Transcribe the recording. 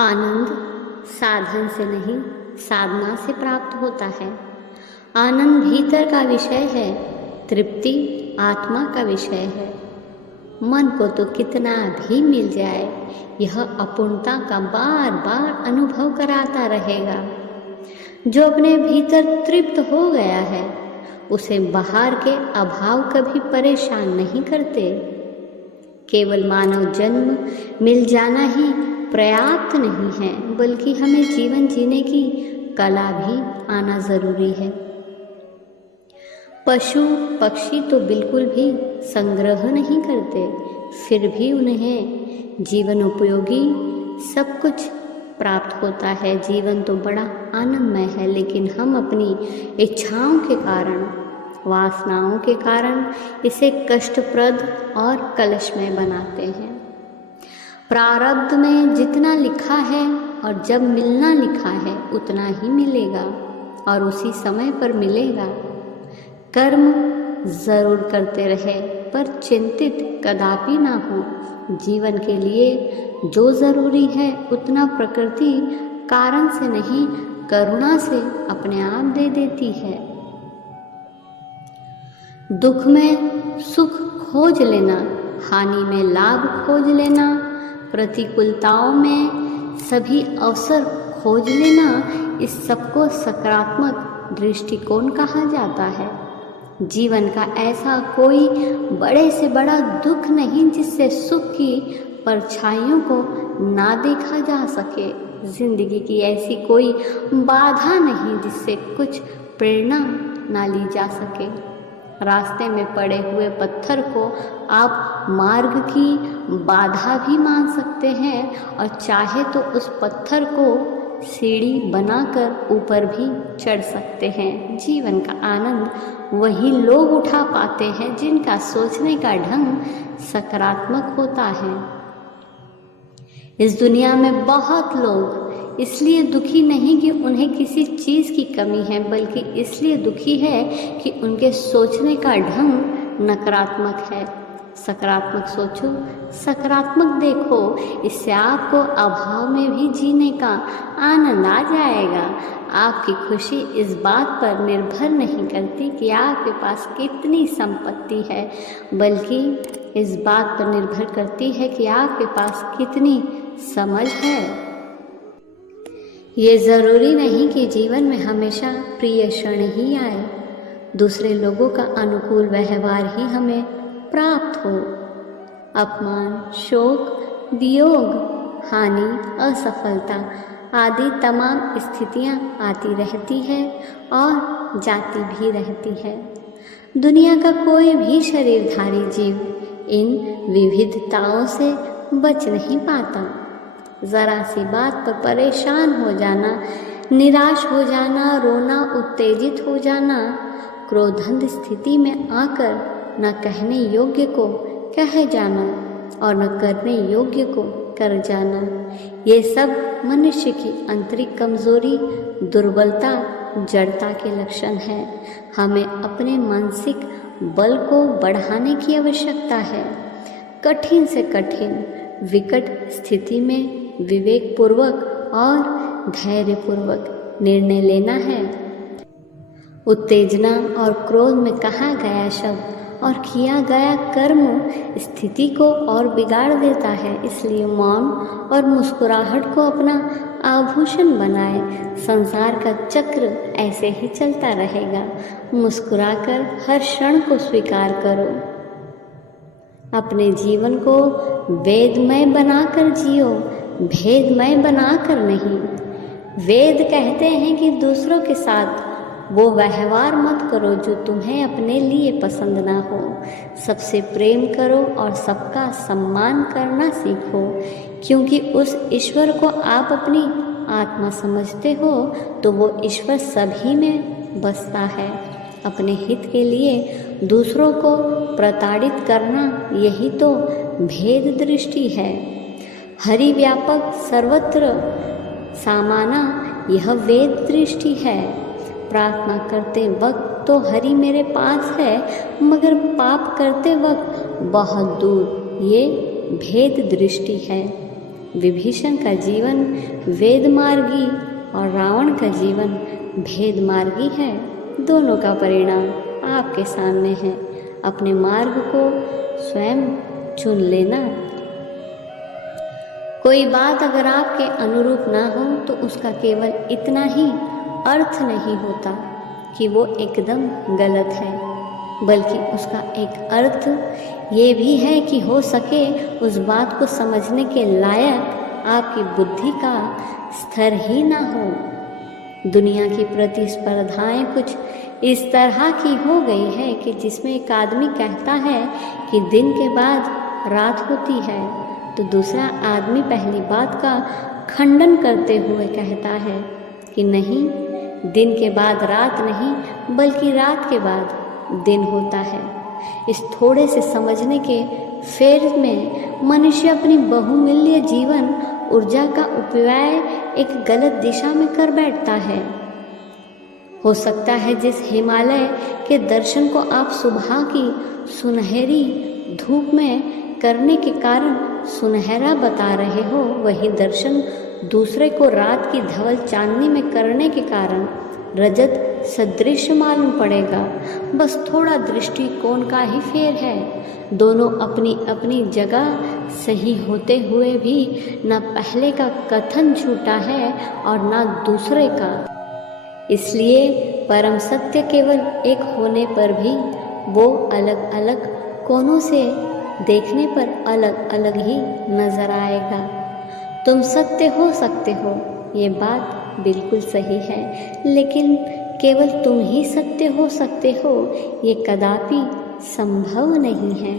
आनंद साधन से नहीं, साधना से प्राप्त होता है। आनंद भीतर का विषय है, तृप्ति आत्मा का विषय है। मन को तो कितना भी मिल जाए, यह अपूर्णता का बार बार अनुभव कराता रहेगा। जो अपने भीतर तृप्त हो गया है, उसे बाहर के अभाव कभी परेशान नहीं करते। केवल मानव जन्म मिल जाना ही पर्याप्त नहीं है, बल्कि हमें जीवन जीने की कला भी आना जरूरी है। पशु पक्षी तो बिल्कुल भी संग्रह नहीं करते, फिर भी उन्हें जीवन उपयोगी सब कुछ प्राप्त होता है। जीवन तो बड़ा आनंदमय है, लेकिन हम अपनी इच्छाओं के कारण, वासनाओं के कारण इसे कष्टप्रद और कलशमय बनाते हैं। प्रारब्ध में जितना लिखा है और जब मिलना लिखा है उतना ही मिलेगा और उसी समय पर मिलेगा। कर्म जरूर करते रहे, पर चिंतित कदापि ना हो। जीवन के लिए जो जरूरी है उतना प्रकृति कारण से नहीं, करुणा से अपने आप दे देती है। दुख में सुख खोज लेना, हानि में लाभ खोज लेना, प्रतिकूलताओं में सभी अवसर खोज लेना, इस सबको सकारात्मक दृष्टिकोण कहा जाता है। जीवन का ऐसा कोई बड़े से बड़ा दुख नहीं जिससे सुख की परछाइयों को ना देखा जा सके। जिंदगी की ऐसी कोई बाधा नहीं जिससे कुछ प्रेरणा ना ली जा सके। रास्ते में पड़े हुए पत्थर को आप मार्ग की बाधा भी मान सकते हैं और चाहे तो उस पत्थर को सीढ़ी बनाकर ऊपर भी चढ़ सकते हैं। जीवन का आनंद वही लोग उठा पाते हैं जिनका सोचने का ढंग सकारात्मक होता है। इस दुनिया में बहुत लोग इसलिए दुखी नहीं कि उन्हें किसी चीज़ की कमी है, बल्कि इसलिए दुखी है कि उनके सोचने का ढंग नकारात्मक है। सकारात्मक सोचो, सकारात्मक देखो, इससे आपको अभाव में भी जीने का आनंद आ जाएगा। आपकी खुशी इस बात पर निर्भर नहीं करती कि आपके पास कितनी संपत्ति है, बल्कि इस बात पर निर्भर करती है कि आपके पास कितनी समझ है। ये ज़रूरी नहीं कि जीवन में हमेशा प्रिय क्षण ही आए, दूसरे लोगों का अनुकूल व्यवहार ही हमें प्राप्त हो। अपमान, शोक, वियोग, हानि, असफलता आदि तमाम स्थितियां आती रहती है और जाती भी रहती है। दुनिया का कोई भी शरीरधारी जीव इन विविधताओं से बच नहीं पाता। ज़रा सी बात पर परेशान हो जाना, निराश हो जाना, रोना, उत्तेजित हो जाना, क्रोधंध स्थिति में आकर न कहने योग्य को कह जाना और न करने योग्य को कर जाना, ये सब मनुष्य की आंतरिक कमजोरी, दुर्बलता, जड़ता के लक्षण हैं। हमें अपने मानसिक बल को बढ़ाने की आवश्यकता है। कठिन से कठिन विकट स्थिति में विवेकपूर्वक और धैर्यपूर्वक निर्णय लेना है। उत्तेजना और क्रोध में कहा गया शब्द और किया गया कर्म स्थिति को और बिगाड़ देता है। इसलिए मौन और मुस्कुराहट को अपना आभूषण बनाए। संसार का चक्र ऐसे ही चलता रहेगा। मुस्कुराकर हर क्षण को स्वीकार करो। अपने जीवन को वेदमय बनाकर जियो, भेदमय बनाकर नहीं। वेद कहते हैं कि दूसरों के साथ वो व्यवहार मत करो जो तुम्हें अपने लिए पसंद ना हो। सबसे प्रेम करो और सबका सम्मान करना सीखो, क्योंकि उस ईश्वर को आप अपनी आत्मा समझते हो तो वो ईश्वर सभी में बसता है। अपने हित के लिए दूसरों को प्रताड़ित करना, यही तो भेद दृष्टि है। हरि व्यापक सर्वत्र सामाना, यह वेद दृष्टि है। प्रार्थना करते वक्त तो हरि मेरे पास है, मगर पाप करते वक्त बहुत दूर, ये भेद दृष्टि है। विभीषण का जीवन वेद मार्गी और रावण का जीवन भेद मार्गी है। दोनों का परिणाम आपके सामने है। अपने मार्ग को स्वयं चुन लेना। कोई बात अगर आपके अनुरूप ना हो तो उसका केवल इतना ही अर्थ नहीं होता कि वो एकदम गलत है, बल्कि उसका एक अर्थ ये भी है कि हो सके उस बात को समझने के लायक आपकी बुद्धि का स्तर ही ना हो। दुनिया की प्रतिस्पर्धाएं कुछ इस तरह की हो गई है कि जिसमें एक आदमी कहता है कि दिन के बाद रात होती है, तो दूसरा आदमी पहली बात का खंडन करते हुए कहता है कि नहीं, दिन के बाद रात नहीं बल्कि रात के बाद दिन होता है। इस थोड़े से समझने के फेर में मनुष्य अपनी बहुमूल्य जीवन ऊर्जा का उपव्यय एक गलत दिशा में कर बैठता है। हो सकता है जिस हिमालय के दर्शन को आप सुबह की सुनहरी धूप में करने के कारण सुनहरा बता रहे हो, वही दर्शन दूसरे को रात की धवल चांदनी में करने के कारण रजत सदृश मालूम पड़ेगा। बस थोड़ा दृष्टिकोण का ही फेर है। दोनों अपनी अपनी जगह सही होते हुए भी न पहले का कथन झूठा है और न दूसरे का। इसलिए परम सत्य केवल एक होने पर भी वो अलग अलग कोनों से देखने पर अलग अलग ही नजर आएगा। तुम सत्य हो सकते हो, ये बात बिल्कुल सही है, लेकिन केवल तुम ही सत्य हो सकते हो, ये कदापि संभव नहीं है।